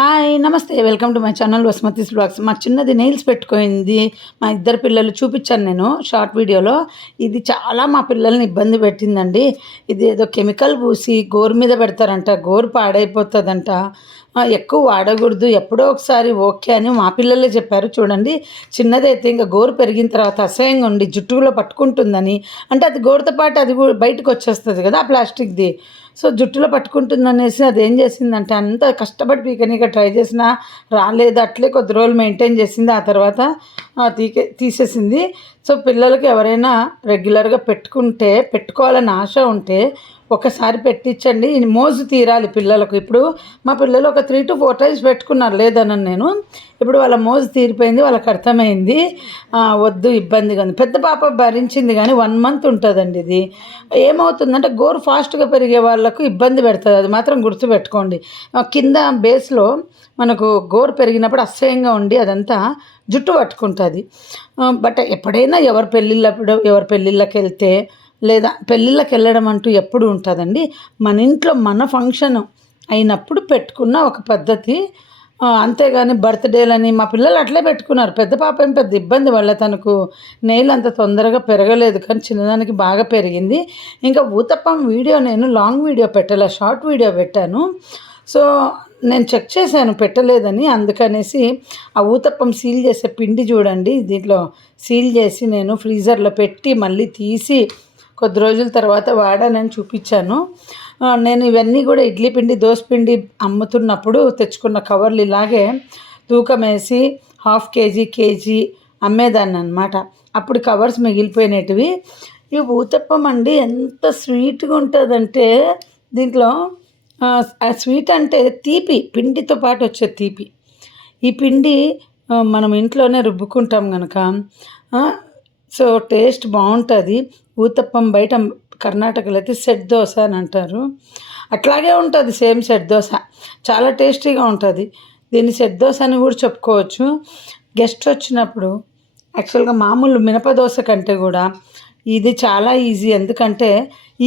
Hi నమస్తే welcome to my channel Vasumathi's blogs. మా చిన్నది నెయిల్స్ పెట్టుకుంది. మా ఇద్దరు పిల్లలు చూపించాను నేను షార్ట్ వీడియోలో. ఇది చాలా మా పిల్లల్ని ఇబ్బంది పెట్టిందండి. ఇది ఏదో కెమికల్ పూసి గోరు మీద పెడతారంట, గోరు పాడైపోతుందంట, ఎక్కువ వాడకూడదు, ఎప్పుడో ఒకసారి ఓకే అని మా పిల్లలే చెప్పారు. చూడండి, చిన్నదైతే ఇంకా గోరు పెరిగిన తర్వాత అసహ్యంగా ఉండి జుట్టులో పట్టుకుంటుందని, అంటే అది గోరుతో పాటు అది కూడా బయటకు వచ్చేస్తుంది కదా ఆ ప్లాస్టిక్ది. సో జుట్టులో పట్టుకుంటుందనేసి అది ఏం చేసిందంటే అంత కష్టపడి పీకనీక ట్రై చేసినా రాలేదు. అట్లే కొద్ది రోజులు మెయింటైన్ చేసింది, ఆ తర్వాత తీసేసింది. సో పిల్లలకి ఎవరైనా రెగ్యులర్గా పెట్టుకోవాలని ఆశ ఉంటే ఒకసారి పెట్టించండి. మోజు తీరాలి పిల్లలకు. ఇప్పుడు మా పిల్లలు ఒక 3 to 4 times పెట్టుకున్నారు, లేదనని నేను. ఇప్పుడు వాళ్ళ మోజు తీరిపోయింది, వాళ్ళకి అర్థమైంది. వద్దు, ఇబ్బందిగా ఉంది. పెద్ద పాప భరించింది, కానీ 1 month ఉంటుందండి. ఇది ఏమవుతుందంటే గోరు ఫాస్ట్గా పెరిగే వాళ్ళకు ఇబ్బంది పెడుతుంది, అది మాత్రం గుర్తుపెట్టుకోండి. కింద బేస్లో మనకు గోరు పెరిగినప్పుడు అసహ్యంగా ఉండి అదంతా జుట్టు పట్టుకుంటుంది. బట్ ఎప్పుడైనా ఎవరి పెళ్ళిళ్ళకి వెళ్తే, లేదా పెళ్ళిళ్ళకి వెళ్ళడం అంటూ ఎప్పుడు ఉంటుందండి. మన ఇంట్లో మన ఫంక్షన్ అయినప్పుడు పెట్టుకున్న ఒక పద్ధతి. అంతేగాని బర్త్డేలని మా పిల్లలు అట్లే పెట్టుకున్నారు. పెద్ద పాప ఏం పెద్ద ఇబ్బంది వల్ల తనకు నెయిల్ అంత తొందరగా పెరగలేదు, కానీ చిన్నదానికి బాగా పెరిగింది. ఇంకా ఊతప్పం వీడియో నేను లాంగ్ వీడియో పెట్టాల, షార్ట్ వీడియో పెట్టాను. సో నేను చెక్ చేశాను పెట్టలేదని, అందుకనేసి ఆ ఊతప్పం సీల్ చేసే పిండి చూడండి, దీంట్లో సీల్ చేసి నేను ఫ్రీజర్లో పెట్టి మళ్ళీ తీసి కొద్ది రోజుల తర్వాత వాడానని చూపించాను. నేను ఇవన్నీ కూడా ఇడ్లీ పిండి, దోశ పిండి అమ్ముతున్నప్పుడు తెచ్చుకున్న కవర్లు ఇలాగే తూకం వేసి 1/2 kg, కేజీ అమ్మేదాన్ని అనమాట. అప్పుడు కవర్స్ మిగిలిపోయినవి. ఇవి ఊతప్పం అండి, ఎంత స్వీట్గా ఉంటుందంటే దీంట్లో స్వీట్ అంటే తీపి, పిండితో పాటు వచ్చే తీపి. ఈ పిండి మనం ఇంట్లోనే రుబ్బుకుంటాం కనుక సో టేస్ట్ బాగుంటుంది. ఊతప్పం బయట కర్ణాటకలో అయితే సెట్ దోశ అని అంటారు, అట్లాగే ఉంటుంది సేమ్ సెట్ దోశ, చాలా టేస్టీగా ఉంటుంది. దీన్ని సెట్ దోశ అని కూడా చెప్పుకోవచ్చు. గెస్ట్ వచ్చినప్పుడు యాక్చువల్గా మామూలు మినప దోశ కంటే కూడా ఇది చాలా ఈజీ, ఎందుకంటే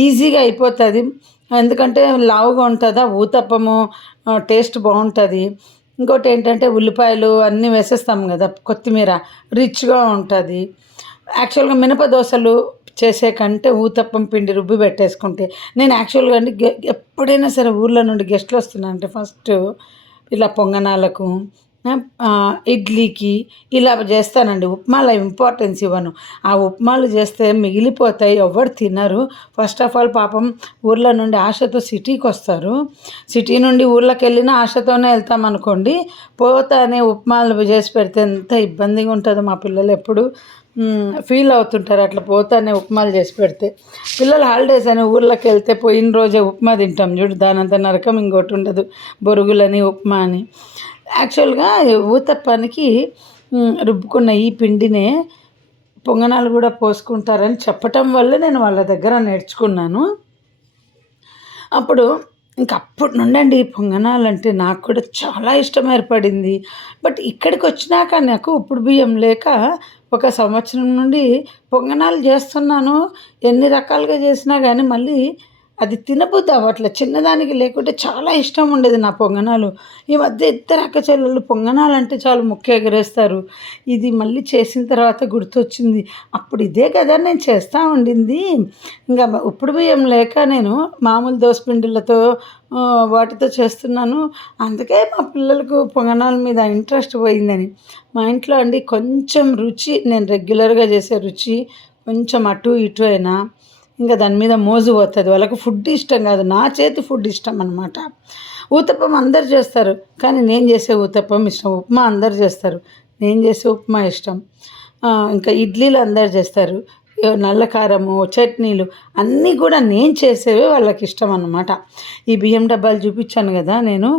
ఈజీగా అయిపోతుంది. ఎందుకంటే లావుగా ఉంటుందా ఊతప్పము, టేస్ట్ బాగుంటుంది. ఇంకోటి ఏంటంటే ఉల్లిపాయలు అన్నీ వేసేస్తాం కదా, కొత్తిమీర, రిచ్గా ఉంటుంది. యాక్చువల్గా మినప దోశలు చేసే కంటే ఊతప్పం పిండి రుబ్బి పెట్టేసుకుంటే, నేను యాక్చువల్గా అండి ఎప్పుడైనా సరే ఊర్లో నుండి గెస్ట్లు వస్తున్నారంటే ఫస్ట్ ఇలా పొంగనాలకు, ఇడ్లీకి ఇలా చేస్తానండి. ఉప్మాల ఇంపార్టెన్స్ ఇవ్వను. ఆ ఉప్మాలు చేస్తే మిగిలిపోతాయి, ఎవరు తినరు. ఫస్ట్ ఆఫ్ ఆల్ పాపం ఊర్లో నుండి ఆశతో సిటీకి వస్తారు, సిటీ నుండి ఊర్లోకి వెళ్ళినా ఆశతోనే వెళ్తాం అనుకోండి. పోతానే ఉప్మాలు చేసి పెడితే ఎంత ఇబ్బందిగా ఉంటుందో మా పిల్లలు ఎప్పుడు ఫీల్ అవుతుంటారు. అట్లా పోతానే ఉప్మాలు చేసి పెడితే. పిల్లలు హాలిడేస్ అని ఊర్లోకి వెళ్తే పోయిన రోజే ఉప్మా తింటాం చూడు, దానంత నరకం ఇంకోటి ఉండదు. బొరుగులని, ఉప్మా అని. యాక్చువల్గా ఊతప్పానికి రుబ్బుకున్న ఈ పిండినే పొంగనాలు కూడా పోసుకుంటారని చెప్పటం వల్ల నేను వాళ్ళ దగ్గర నేర్చుకున్నాను. అప్పుడు అప్పటి నుండి పొంగనాలంటే నాకు కూడా చాలా ఇష్టం ఏర్పడింది. బట్ ఇక్కడికి వచ్చినాక నాకు ఉప్పుడు బియ్యం లేక 1 సంవత్సరం నుండి పొంగనాలు చేస్తున్నాను. ఎన్ని రకాలుగా చేసినా కానీ మళ్ళీ అది తినబుద్ధి అవ్వట్లే. చిన్నదానికి లేకుంటే చాలా ఇష్టం ఉండేది నా పొంగనాలు. ఈ మధ్య ఇద్దరు అక్క చెల్లెళ్ళు పొంగనాలు అంటే చాలు ముక్క ఎగరేస్తారు. ఇది మళ్ళీ చేసిన తర్వాత గుర్తొచ్చింది, అప్పుడు ఇదే కదా నేను చేస్తూ ఉండింది. ఇంకా ఉప్పుడు బియ్యం లేక నేను మామూలు దోసపిండిలతో వాటితో చేస్తున్నాను. అందుకే మా పిల్లలకు పొంగనాల మీద ఇంట్రెస్ట్ పోయిందని. మా ఇంట్లో అండి కొంచెం రుచి, నేను రెగ్యులర్గా చేసే రుచి కొంచెం అటు ఇటు అయినా ఇంకా దాని మీద మోజు పోతుంది. వాళ్ళకు ఫుడ్ ఇష్టం కాదు, నా చేతి ఫుడ్ ఇష్టం అనమాట. ఊతప్పం అందరు చేస్తారు, కానీ నేను చేసే ఊతప్పం ఇష్టం. ఉప్మా అందరు చేస్తారు, నేను చేసే ఉప్మా ఇష్టం. ఇంకా ఇడ్లీలు అందరు చేస్తారు, నల్ల కారము, చట్నీలు అన్నీ కూడా నేను చేసేవే వాళ్ళకి ఇష్టం అన్నమాట. ఈ బియ్యం డబ్బాలు చూపించాను కదా నేను,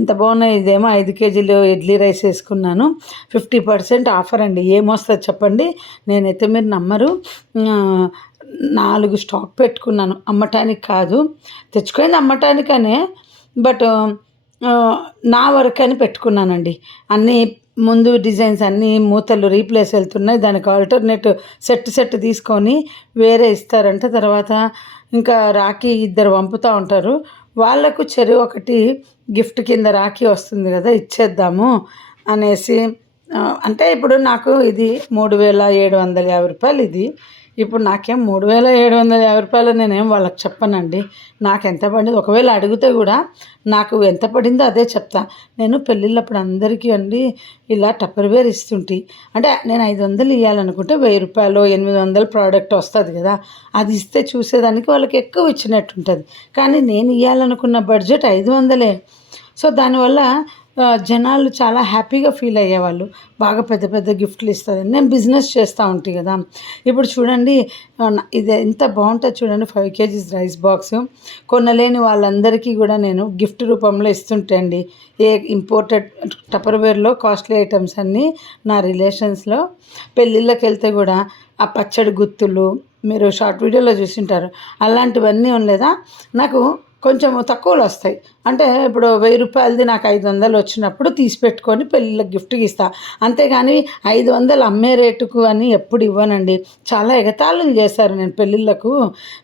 ఎంత బాగున్నాయి. ఇదేమో 5 kg ఇడ్లీ రైస్ వేసుకున్నాను. 50% ఆఫర్ అండి. ఏమొస్తుంది చెప్పండి, నేనైతే మీరు నమ్మరు. 4 స్టాక్ పెట్టుకున్నాను, అమ్మటానికి కాదు, తెచ్చుకుంది అమ్మటానికనే. బట్ నా వరకని పెట్టుకున్నానండి. అన్నీ ముందు డిజైన్స్ అన్నీ మూతలు రీప్లేస్ వెళ్తున్నాయి, దానికి ఆల్టర్నేట్ సెట్ తీసుకొని వేరే ఇస్తారంట. తర్వాత ఇంకా రాఖీ 2 పంపుతూ ఉంటారు, వాళ్ళకు చెరువు ఒకటి గిఫ్ట్ కింద రాఖీ వస్తుంది కదా, ఇచ్చేద్దాము అనేసి. అంటే ఇప్పుడు నాకు ఇది 3750 రూపాయలు. ఇది ఇప్పుడు నాకేం 3750 రూపాయలు నేనేం వాళ్ళకి చెప్పనండి. నాకు ఎంత పడింది ఒకవేళ అడిగితే కూడా నాకు ఎంత పడిందో అదే చెప్తా. నేను పెళ్ళిళ్ళప్పుడు అందరికీ అండి ఇలా టప్పర్వేర్ ఇస్తుంటే, అంటే నేను 500 ఇవ్వాలనుకుంటే 1000 రూపాయలు 800 ప్రోడక్ట్ వస్తుంది కదా, అది ఇస్తే చూసేదానికి వాళ్ళకి ఎక్కువ ఇచ్చినట్టు ఉంటుంది. కానీ నేను ఇవ్వాలనుకున్న బడ్జెట్ 500. సో దానివల్ల జనాలు చాలా హ్యాపీగా ఫీల్ అయ్యేవాళ్ళు. బాగా పెద్ద పెద్ద గిఫ్ట్లు ఇస్తుంది. నేను బిజినెస్ చేస్తూ ఉంటాను కదా. ఇప్పుడు చూడండి, ఇది ఎంత బాగుంటుంది చూడండి. 5 kgs రైస్ బాక్స్ కొనలేని వాళ్ళందరికీ కూడా నేను గిఫ్ట్ రూపంలో ఇస్తుంటే అండి. ఇంపోర్టెడ్ టపర్వేర్లో కాస్ట్లీ ఐటమ్స్ అన్నీ నా రిలేషన్స్లో పెళ్ళిళ్ళకి వెళ్తే కూడా ఆ పచ్చడి గుత్తులు మీరు షార్ట్ వీడియోలో చూసింటారు. అలాంటివన్నీ ఉండలేదా నాకు కొంచెం తక్కువలో వస్తాయి. అంటే ఇప్పుడు 1000 రూపాయలది నాకు 500 వచ్చినప్పుడు తీసి పెట్టుకొని పెళ్ళిళ్ళకి గిఫ్ట్కి ఇస్తాను. అంతేగాని 500 అమ్మే రేటుకు అని ఎప్పుడు ఇవ్వనండి. చాలా ఎగతాళులు చేశారు. నేను పెళ్ళిళ్ళకు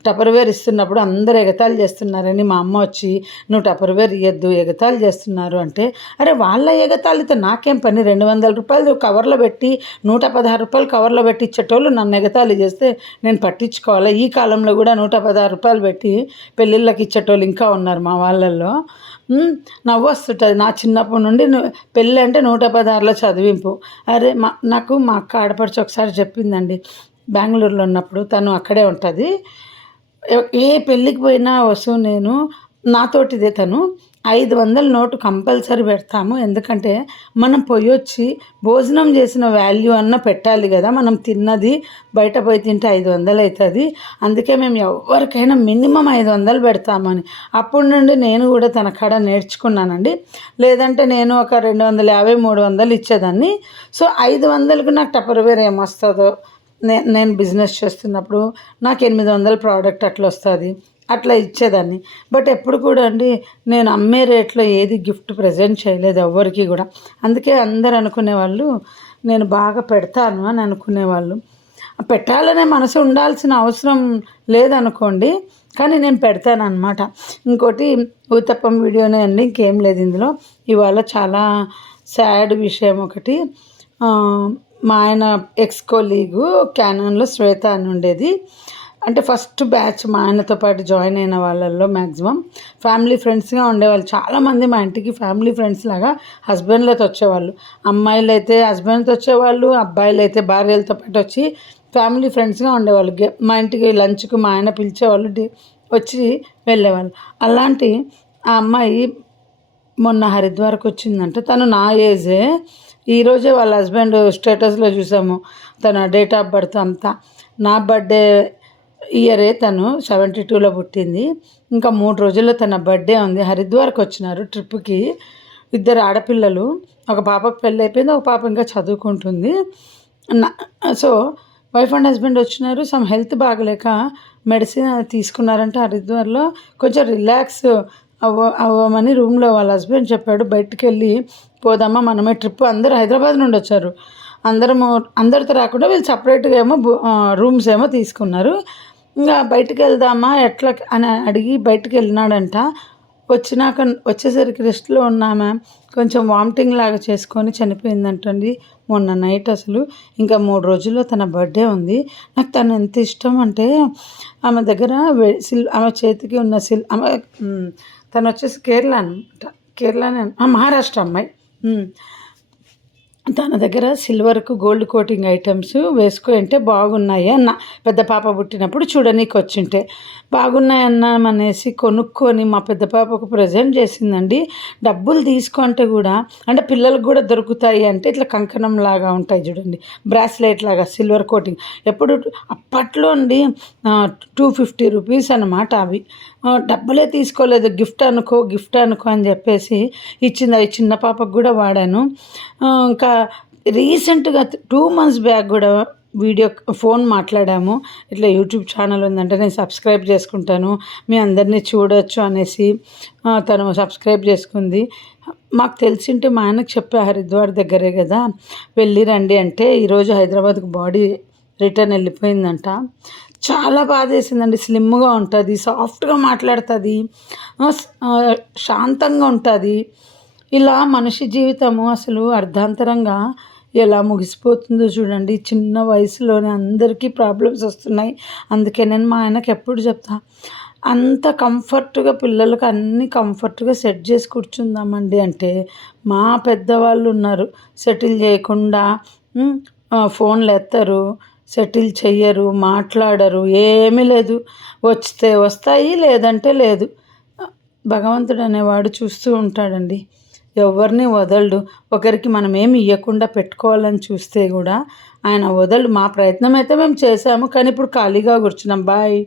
టపర్వేర్ ఇస్తున్నప్పుడు అందరూ ఎగతాళి చేస్తున్నారని మా అమ్మ వచ్చి, నువ్వు టపర్వేర్ ఇవ్వద్దు ఎగతాళి చేస్తున్నారు అంటే, అరే వాళ్ళ ఎగతాళితో నాకేం పని. 200 రూపాయలు కవర్లో పెట్టి 116 రూపాయలు కవర్లో పెట్టి ఇచ్చేటోళ్ళు నన్ను ఎగతాళి చేస్తే నేను పట్టించుకోవాలి. ఈ కాలంలో కూడా 116 రూపాయలు పెట్టి పెళ్ళిళ్ళకి ఇచ్చేటోళ్ళు ఇంకా ఉన్నారు మా వాళ్ళల్లో. నవ్వు వస్తుంటుంది. నా చిన్నప్పటి నుండి పెళ్ళి అంటే 116లో చదివింపు. అరే నాకు మా అక్క ఆడపడిచి ఒకసారి చెప్పిందండి. బెంగళూరులో ఉన్నప్పుడు తను అక్కడే ఉంటుంది. ఏ పెళ్ళికి పోయినా నేను నాతోటిదే తను 500 నోటు కంపల్సరీ పెడతాము. ఎందుకంటే మనం పోయొచ్చి భోజనం చేసిన వాల్యూ అన్న పెట్టాలి కదా. మనం తిన్నది బయట పోయి తింటే 500 అవుతుంది. అందుకే మేము ఎవరికైనా మినిమం 500 పెడతామని. అప్పటి నుండి నేను కూడా తన కాడ నేర్చుకున్నానండి. లేదంటే నేను ఒక 250 300 ఇచ్చేదాన్ని. సో 500కు నాకు టపర్వేర్ ఏమొస్తుందో, నేను బిజినెస్ చేస్తున్నప్పుడు నాకు 800 ప్రోడక్ట్ అట్లా వస్తుంది, అట్లా ఇచ్చేదాన్ని. బట్ ఎప్పుడు కూడా అండి నేను అమ్మే రేట్లో ఏది గిఫ్ట్ ప్రజెంట్ చేయలేదు ఎవ్వరికి కూడా. అందుకే అందరు అనుకునేవాళ్ళు నేను బాగా పెడతాను అని అనుకునేవాళ్ళు. పెట్టాలనే మనసు ఉండాల్సిన అవసరం లేదనుకోండి, కానీ నేను పెడతాను అనమాట. ఇంకోటి ఊతప్పం వీడియోనే అండి, ఇంకేం లేదు ఇందులో. ఇవాళ చాలా సాడ్ విషయం ఒకటి. మా ఆయన ఎక్స్ కొలీగు క్యానన్లో శ్వేత అని ఉండేది. అంటే ఫస్ట్ బ్యాచ్ మా ఆయనతో పాటు జాయిన్ అయిన వాళ్ళల్లో మ్యాక్సిమం ఫ్యామిలీ ఫ్రెండ్స్గా ఉండేవాళ్ళు. చాలామంది మా ఇంటికి ఫ్యామిలీ ఫ్రెండ్స్ లాగా హస్బెండ్లతో వచ్చేవాళ్ళు. అమ్మాయిలు అయితే హస్బెండ్తో వచ్చేవాళ్ళు, అబ్బాయిలు అయితే భార్యలతో పాటు వచ్చి ఫ్యామిలీ ఫ్రెండ్స్గా ఉండేవాళ్ళు. మా ఇంటికి లంచ్కి మా ఆయన పిలిచేవాళ్ళు, వచ్చి వెళ్ళేవాళ్ళు. అలాంటి ఆ అమ్మాయి మొన్న హరిద్వార్కి వచ్చిందంటే తను నా ఏజే. ఈరోజే వాళ్ళ హస్బెండ్ స్టేటస్లో చూసాము తన డేట్ ఆఫ్ బర్త్ అంతా. నా బర్త్డే ఇయరే తను 72లో పుట్టింది. ఇంకా 3 రోజుల్లో తన బర్త్డే ఉంది. హరిద్వార్కి వచ్చినారు ట్రిప్కి. 2 ఆడపిల్లలు, ఒక పాపకు పెళ్ళి అయిపోయింది, ఒక పాప ఇంకా చదువుకుంటుంది. సో వైఫ్ అండ్ హస్బెండ్ వచ్చినారు. సమ్ హెల్త్ బాగలేక మెడిసిన్ తీసుకున్నారంటే హరిద్వార్లో. కొంచెం రిలాక్స్ అవ్వమని రూమ్లో వాళ్ళ హస్బెండ్ చెప్పాడు. బయటికి వెళ్ళి పోదామా మనమే ట్రిప్. అందరూ హైదరాబాద్ నుండి వచ్చారు. అందరితో రాకుండా వీళ్ళు సపరేట్గా ఏమో రూమ్స్ ఏమో తీసుకున్నారు. ఇంకా బయటికి వెళ్దామా ఎట్లా అని అడిగి బయటికి వెళ్ళినాడంట. వచ్చేసరికి రెస్ట్లో ఉన్నామా కొంచెం వామిటింగ్ లాగా చేసుకొని చనిపోయిందంటండి మొన్న నైట్. అసలు ఇంకా 3 రోజుల్లో తన బర్త్డే ఉంది. నాకు తను ఎంత ఇష్టం అంటే, ఆమె దగ్గర ఆమె చేతికి ఉన్న ఆమె తను వచ్చేసి కేరళ అనమాట. కేరళనే, మహారాష్ట్ర అమ్మాయి. తన దగ్గర సిల్వర్కు గోల్డ్ కోటింగ్ ఐటమ్స్ వేసుకుంటే బాగున్నాయి అన్న. పెద్ద పాప పుట్టినప్పుడు చూడనీకి వచ్చింటే బాగున్నాయన్నామనేసి కొనుక్కొని మా పెద్ద పాపకు ప్రజెంట్ చేసిందండి. డబ్బులు తీసుకుంటే కూడా, అంటే పిల్లలకు కూడా దొరుకుతాయి అంటే ఇట్లా కంకణం లాగా ఉంటాయి చూడండి, బ్రాస్లెట్ లాగా సిల్వర్ కోటింగ్. ఎప్పుడు అప్పట్లో అండి 250 రూపీస్ అనమాట. అవి డబ్బులే తీసుకోలేదు, గిఫ్ట్ అనుకో అని చెప్పేసి ఇచ్చింది. అవి చిన్న పాపకు కూడా వాడాను. ఇంకా రీసెంట్గా 2 months బ్యాక్ కూడా ఫోన్ మాట్లాడాము. ఇట్లా యూట్యూబ్ ఛానల్ ఉందంటే నేను సబ్స్క్రైబ్ చేసుకుంటాను, మీ అందరినీ చూడొచ్చు అనేసి తను సబ్స్క్రైబ్ చేసుకుంది. మాకు తెలిసింటే మా ఆయనకు చెప్పా, హరిద్వార్ దగ్గరే కదా వెళ్ళి రండి అంటే, ఈరోజు హైదరాబాద్కు బాడీ రిటర్న్ వెళ్ళిపోయిందంట. చాలా బాధేసిందండి. స్లిమ్‌గా ఉంటది. సాఫ్ట్‌గా మాట్లాడుతది. శాంతంగా ఉంటది. ఇలా మనిషి జీవితము అసలు అర్ధాంతరంగా ఎలా ముగిసిపోతుందో చూడండి. చిన్న వయసులోనే అందరికీ ప్రాబ్లమ్స్ వస్తున్నాయి. అందుకే నేను మా ఆయనకెప్పుడు చెప్తా, అంత కంఫర్ట్‌గా పిల్లలకి అన్నీ కంఫర్ట్‌గా సెట్ చేసి కూర్చుందామండి అంటే, మా పెద్దవాళ్ళున్నారు. సెటిల్ చేయకుండా హ్మ్. ఫోన్‌లెత్తరు. సెటిల్ చెయ్యరు, మాట్లాడరు, ఏమీ లేదు. వస్తే వస్తాయి, లేదంటే లేదు. భగవంతుడనేవాడు చూస్తూ ఉంటాడండి. ఎవ్వరిని వదలడు. ఒకరికి మనమేమి ఇయ్యకుండా పెట్టుకోవాలని చూస్తే గూడా ఆయన వదలడు. మా ప్రయత్నం అయితే మేము చేసాము. కానీ ఇప్పుడు ఖాళీగా కూర్చున్నాం. బాయ్.